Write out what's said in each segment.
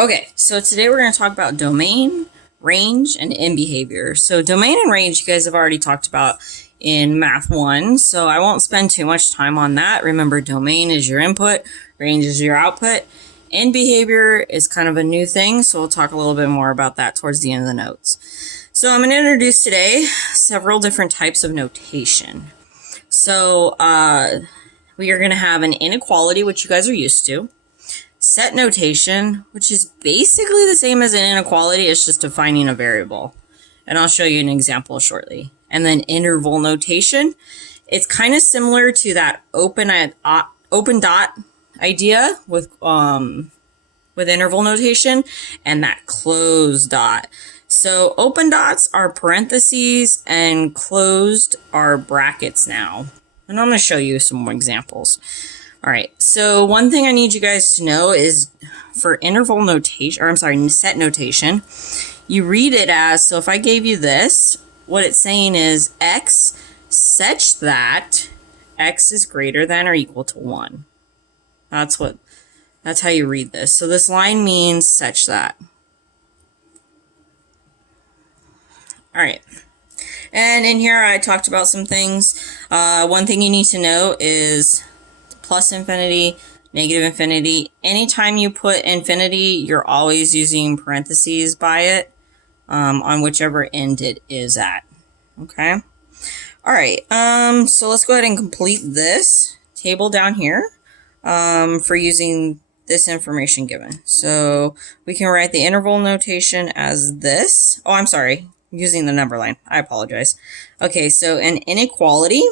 Okay, so today we're going to talk about domain, range, and end behavior. So domain and range you guys have already talked about in Math 1, so I won't spend too much time on that. Remember, domain is your input, range is your output. End behavior is kind of a new thing, so we'll talk a little bit more about that towards the end of the notes. So I'm going to introduce today several different types of notation. So we are going to have an inequality, which you guys are used to. Set notation, which is basically the same as an inequality, it's just defining a variable. And I'll show you an example shortly. And then interval notation, it's kind of similar to that open dot idea with interval notation and that closed dot. So open dots are parentheses and closed are brackets now. And I'm going to show you some more examples. All right, so one thing I need you guys to know is for interval notation, or I'm sorry, set notation, you read it as, so if I gave you this, what it's saying is x such that x is greater than or equal to 1. That's how you read this. So this line means such that. All right. And in here I talked about some things. One thing you need to know is plus infinity, negative infinity. Anytime you put infinity, you're always using parentheses by it on whichever end it is at. Okay. All right. So let's go ahead and complete this table down here for using this information given. So we can write the interval notation as this. Oh, I'm sorry. Using the number line. I apologize. Okay. So an inequality,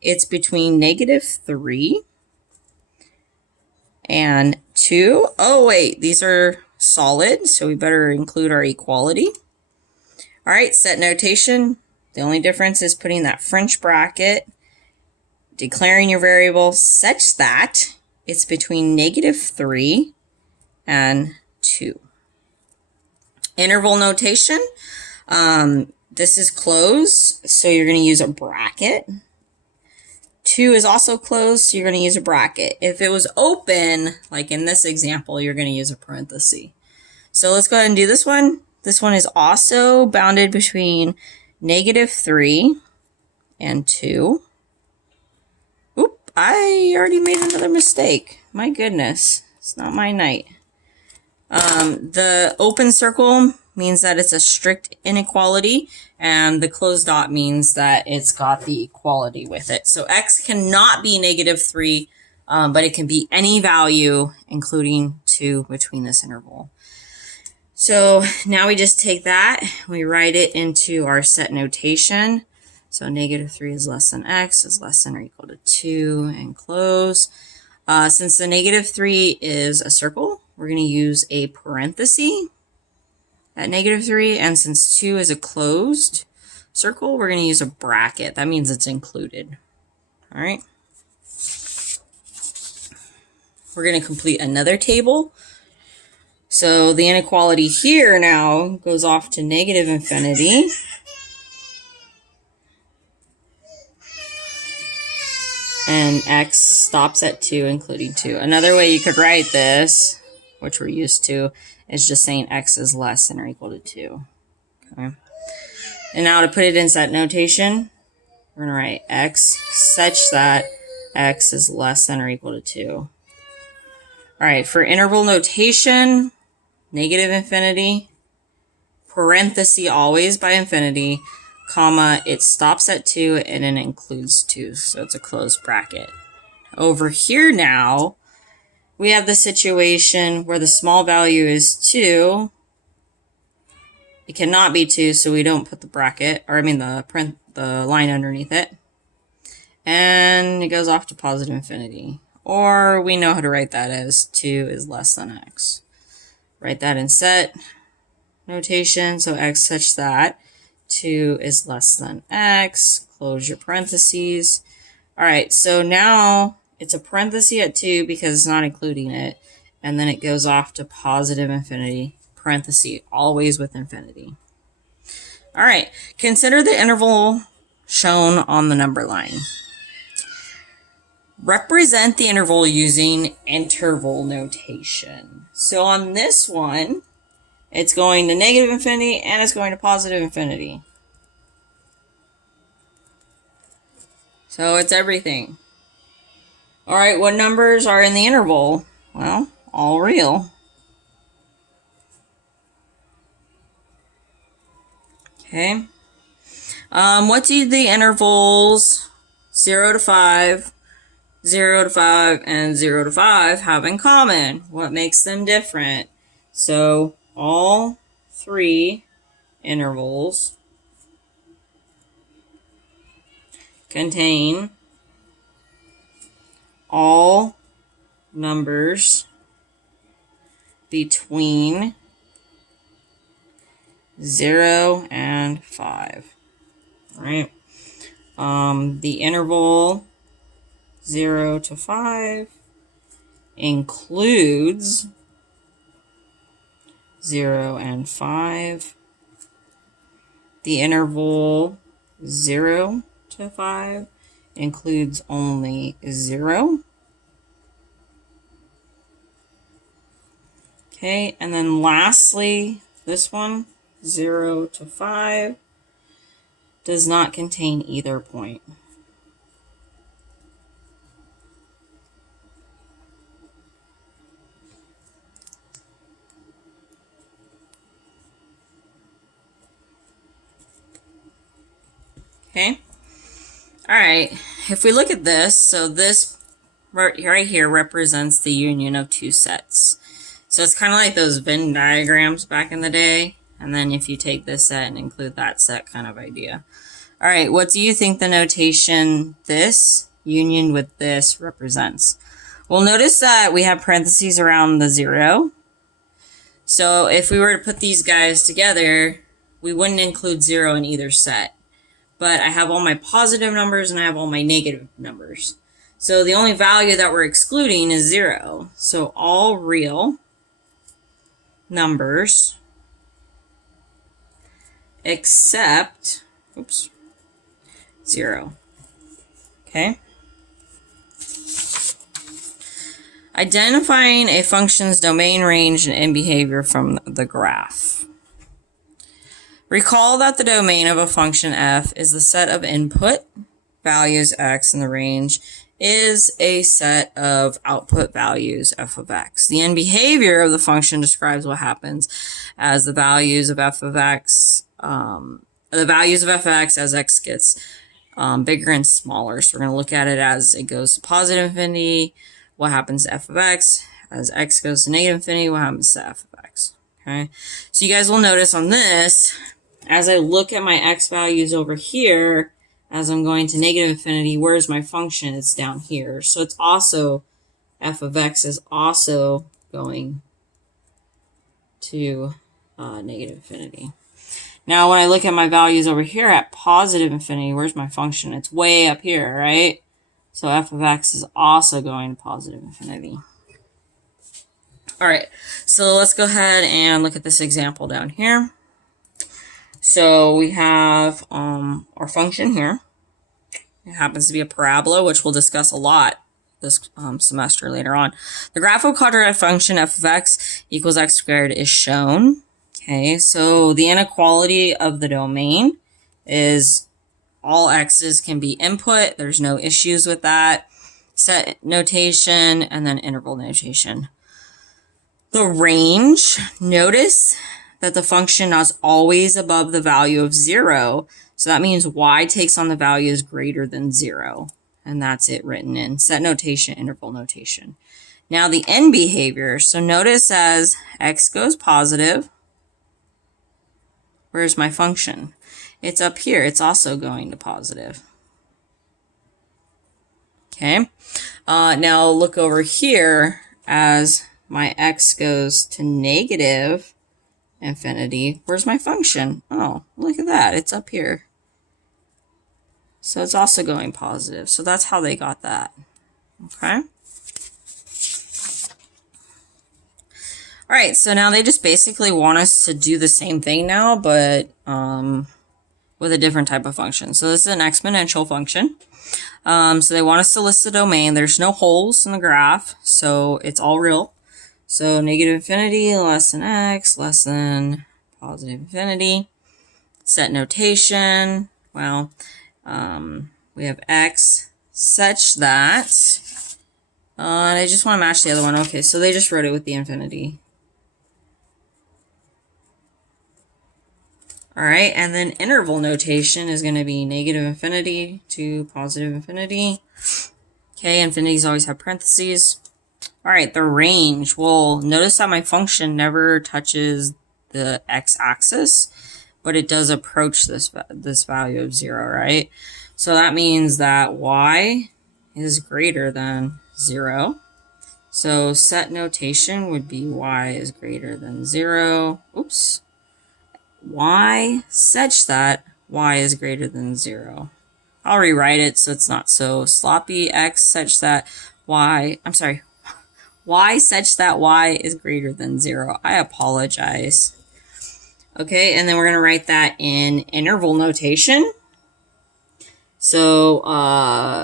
it's between -3 and 2. Oh, wait, these are solid, so we better include our equality. All right, set notation. The only difference is putting that French bracket, declaring your variable such that it's between -3 and 2. Interval notation. This is closed, so you're going to use a bracket. 2 is also closed, so you're going to use a bracket. If it was open, like in this example, you're going to use a parenthesis. So let's go ahead and do this one. This one is also bounded between -3 and 2. Oop, I already made another mistake. My goodness, it's not my night. The open circle means that it's a strict inequality, and the closed dot means that it's got the equality with it. So x cannot be -3, but it can be any value, including 2 between this interval. So now we just take that, we write it into our set notation. So -3 is less than x is less than or equal to 2 and close. Since the -3 is a circle, we're going to use a parenthesis at -3, and since 2 is a closed circle, we're going to use a bracket. That means it's included. All right. We're going to complete another table. So the inequality here now goes off to -infinity. And x stops at 2, including 2. Another way you could write this, which we're used to, is just saying x is less than or equal to 2. Okay. And now to put it in set notation, we're going to write x such that x is less than or equal to 2. All right, for interval notation, -infinity, parenthesis always by infinity, comma, it stops at 2 and it includes 2, so it's a closed bracket. Over here now, we have the situation where the small value is 2. It cannot be 2, so we don't put the bracket, or I mean the line underneath it. And it goes off to positive infinity. Or we know how to write that as 2 is less than x. Write that in set notation, so x such that 2 is less than x. Close your parentheses. All right, so now it's a parenthesis at 2 because it's not including it, and then it goes off to positive infinity, parenthesis, always with infinity. All right, consider the interval shown on the number line. Represent the interval using interval notation. So on this one, it's going to negative infinity and it's going to positive infinity. So it's everything. All right, what numbers are in the interval? Well, all real. Okay. What do the intervals 0 to 5, 0 to 5, and 0 to 5 have in common? What makes them different? So all three intervals contain all numbers between 0 and 5. All right. The interval 0 to 5 includes 0 and 5. The interval 0 to 5 includes only 0. Okay, and then lastly, this one, 0 to 5, does not contain either point. Okay. All right. If we look at this, so this right here represents the union of two sets. So it's kind of like those Venn diagrams back in the day. And then if you take this set and include that set kind of idea. All right. What do you think the notation this union with this represents? Well, notice that we have parentheses around the 0. So if we were to put these guys together, we wouldn't include 0 in either set. But I have all my positive numbers and I have all my negative numbers. So the only value that we're excluding is 0. So all real numbers except 0. Okay? Identifying a function's domain, range, and end behavior from the graph. Recall that the domain of a function f is the set of input values x, and the range is a set of output values f of x. The end behavior of the function describes what happens as the values of f of x, as x gets bigger and smaller. So we're going to look at it as it goes to positive infinity, what happens to f of x. As x goes to negative infinity, what happens to f of x. Okay, so you guys will notice on this, as I look at my x values over here, as I'm going to negative infinity, where's my function? It's down here. So it's also, f of x is also going to negative infinity. Now, when I look at my values over here at positive infinity, where's my function? It's way up here, right? So f of x is also going to positive infinity. All right, so let's go ahead and look at this example down here. So we have our function here. It happens to be a parabola, which we'll discuss a lot this semester later on. The graph of quadratic function f of x equals x squared is shown. Okay, so the inequality of the domain is all x's can be input. There's no issues with that. Set notation and then interval notation. The range, notice that the function is always above the value of 0. So that means y takes on the values greater than 0. And that's it written in set notation, interval notation. Now the end behavior. So notice as x goes positive, where's my function? It's up here. It's also going to positive. Okay. Now look over here as my x goes to negative infinity. Where's my function? Oh, look at that. It's up here. So it's also going positive. So that's how they got that. Okay. All right. So now they just basically want us to do the same thing now, but with a different type of function. So this is an exponential function. So they want us to list the domain. There's no holes in the graph, so it's all real. So negative infinity less than x less than positive infinity. Set notation. Well, we have x such that, and I just want to match the other one. Okay, so they just wrote it with the infinity. All right, and then interval notation is going to be negative infinity to positive infinity. Okay, infinities always have parentheses. All right, the range. Well, notice that my function never touches the x-axis, but it does approach this value of 0, right? So that means that y is greater than 0. So set notation would be y is greater than 0. Oops. Y such that y is greater than 0. I'll rewrite it so it's not so sloppy. X such that y such that y is greater than 0. I apologize. Okay, and then we're going to write that in interval notation. So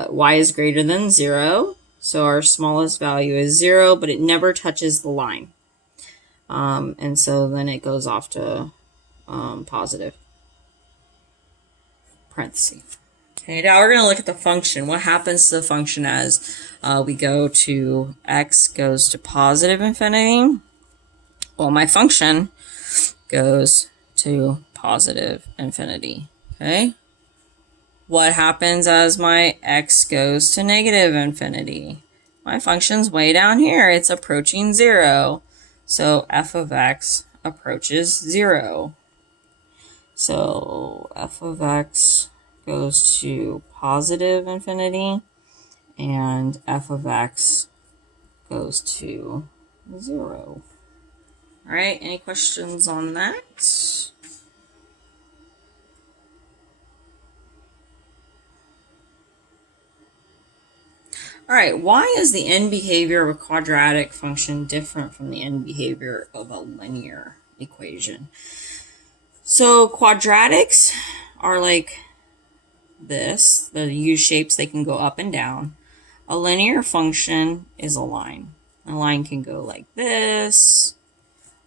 y is greater than 0. So our smallest value is 0, but it never touches the line. And so then it goes off to positive parenthesis. Okay, now we're going to look at the function. What happens to the function as we go to x goes to positive infinity? Well, my function goes to positive infinity. Okay. What happens as my x goes to negative infinity? My function's way down here. It's approaching 0. So f of x approaches 0. So f of x goes to positive infinity, and f of x goes to 0. All right, any questions on that? All right, why is the end behavior of a quadratic function different from the end behavior of a linear equation? So quadratics are like this, the U shapes, they can go up and down. A linear function is a line. A line can go like this.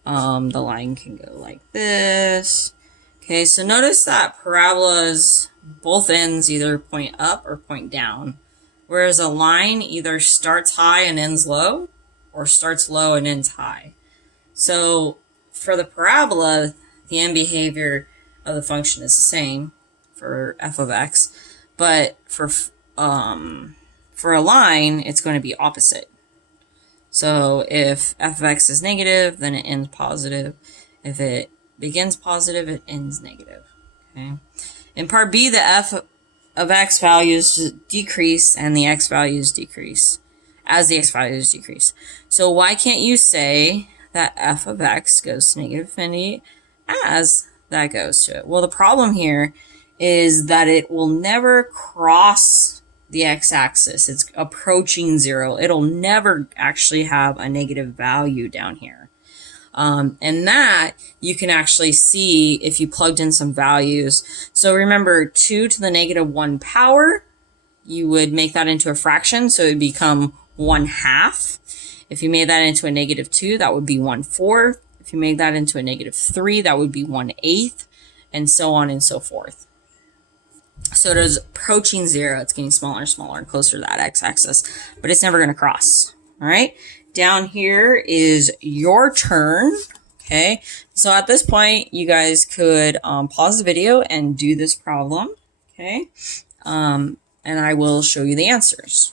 The line can go like this. Okay, so notice that parabolas, both ends either point up or point down, whereas a line either starts high and ends low, or starts low and ends high. So for the parabola, the end behavior of the function is the same for f of x, but for a line, it's going to be opposite. So if f of x is negative, then it ends positive. If it begins positive, it ends negative. Okay. In part B, the f of x values decrease and the x values decrease as the x values decrease. So why can't you say that f of x goes to negative infinity as that goes to it? Well, the problem here is that it will never cross the x-axis. It's approaching 0. It'll never actually have a negative value down here. And that you can actually see if you plugged in some values. So remember, 2 to the negative 1 power, you would make that into a fraction, so it would become 1/2. If you made that into a negative 2, that would be 1/4. If you made that into a negative 3, that would be 1/8, and so on and so forth. So it is approaching 0. It's getting smaller and smaller and closer to that x-axis, but it's never going to cross. All right. Down here is your turn. Okay. So at this point, you guys could pause the video and do this problem. Okay. And I will show you the answers.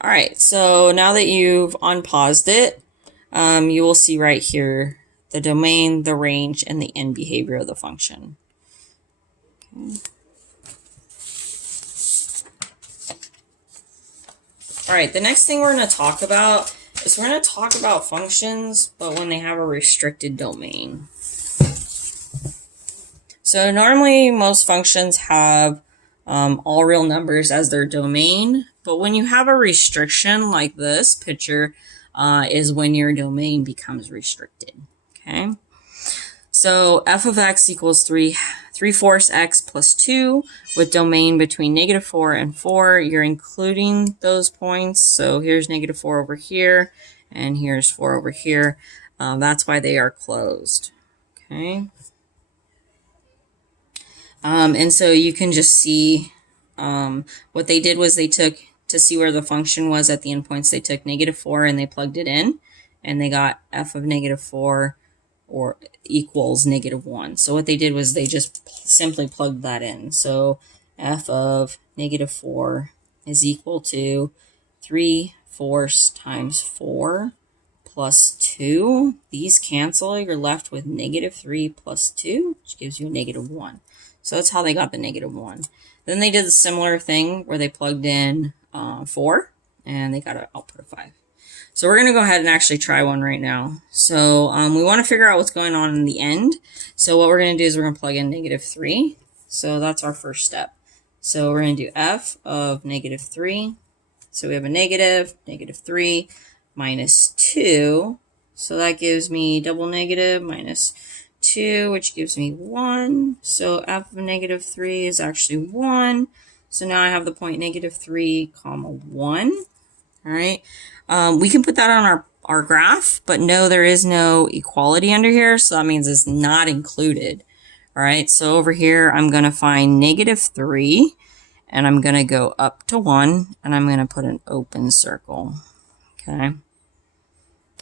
All right. So now that you've unpaused it, you will see right here the domain, the range, and the end behavior of the function. Okay. All right, the next thing we're going to talk about is we're going to talk about functions, but when they have a restricted domain. So normally most functions have all real numbers as their domain, but when you have a restriction like this picture, is when your domain becomes restricted. Okay. So f of x equals 3/4 x plus 2 with domain between -4 and 4. You're including those points. So here's -4 over here, and here's 4 over here. That's why they are closed. Okay. And so you can just see what they did was they took, to see where the function was at the endpoints, they took -4 and they plugged it in, and they got f of -4 or equals -1. So what they did was they just simply plugged that in. So f of -4 is equal to 3/4 times 4 plus 2. These cancel. You're left with -3 plus 2, which gives you a -1. So that's how they got the -1. Then they did a similar thing where they plugged in 4, and they got an output of 5. So we're going to go ahead and actually try one right now. So we want to figure out what's going on in the end. So what we're going to do is we're going to plug in -3. So that's our first step. So we're going to do f of -3. So we have a -3 minus 2. So that gives me double negative minus 2, which gives me 1. So f of -3 is actually 1. So now I have the point -3, comma 1. All right. We can put that on our graph, but no, there is no equality under here. So that means it's not included. All right. So over here, I'm going to find -3, and I'm going to go up to 1, and I'm going to put an open circle. Okay.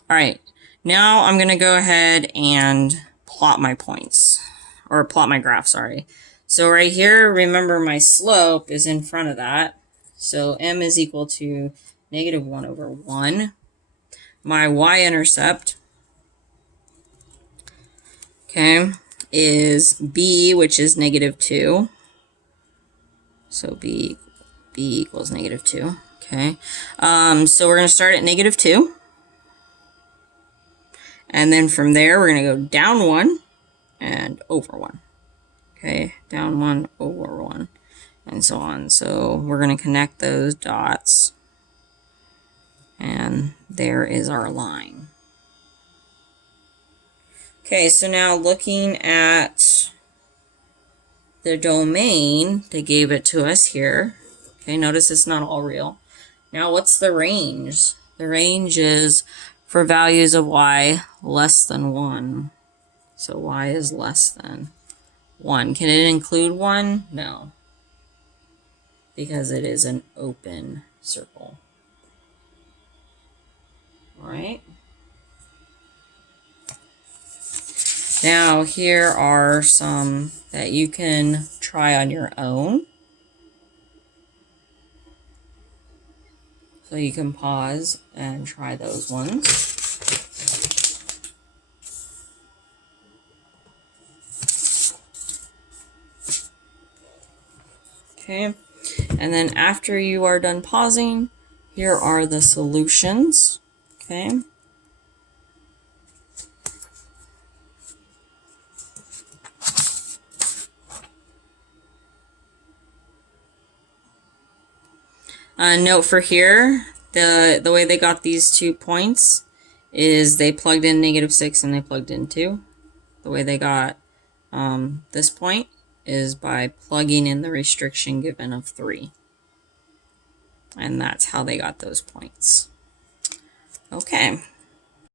All right. Now I'm going to go ahead and plot my points, or plot my graph, sorry. So right here, remember my slope is in front of that. So m is equal to -1 over 1. My y-intercept, okay, is b, which is -2. So b equals -2. Okay. So we're going to start at -2. And then from there, we're going to go down 1 and over 1. Okay, down 1, over 1, and so on. So we're going to connect those dots. And there is our line. Okay, so now looking at the domain, they gave it to us here. Okay, notice it's not all real. Now what's the range? The range is for values of y less than 1. So y is less than 1. Can it include 1? No, because it is an open circle. All right. Now here are some that you can try on your own. So you can pause and try those ones. Okay, and then after you are done pausing, here are the solutions. Okay. Note for here, the way they got these 2 points is they plugged in -6 and they plugged in 2. The way they got this point is by plugging in the restriction given of 3. And that's how they got those points. Okay.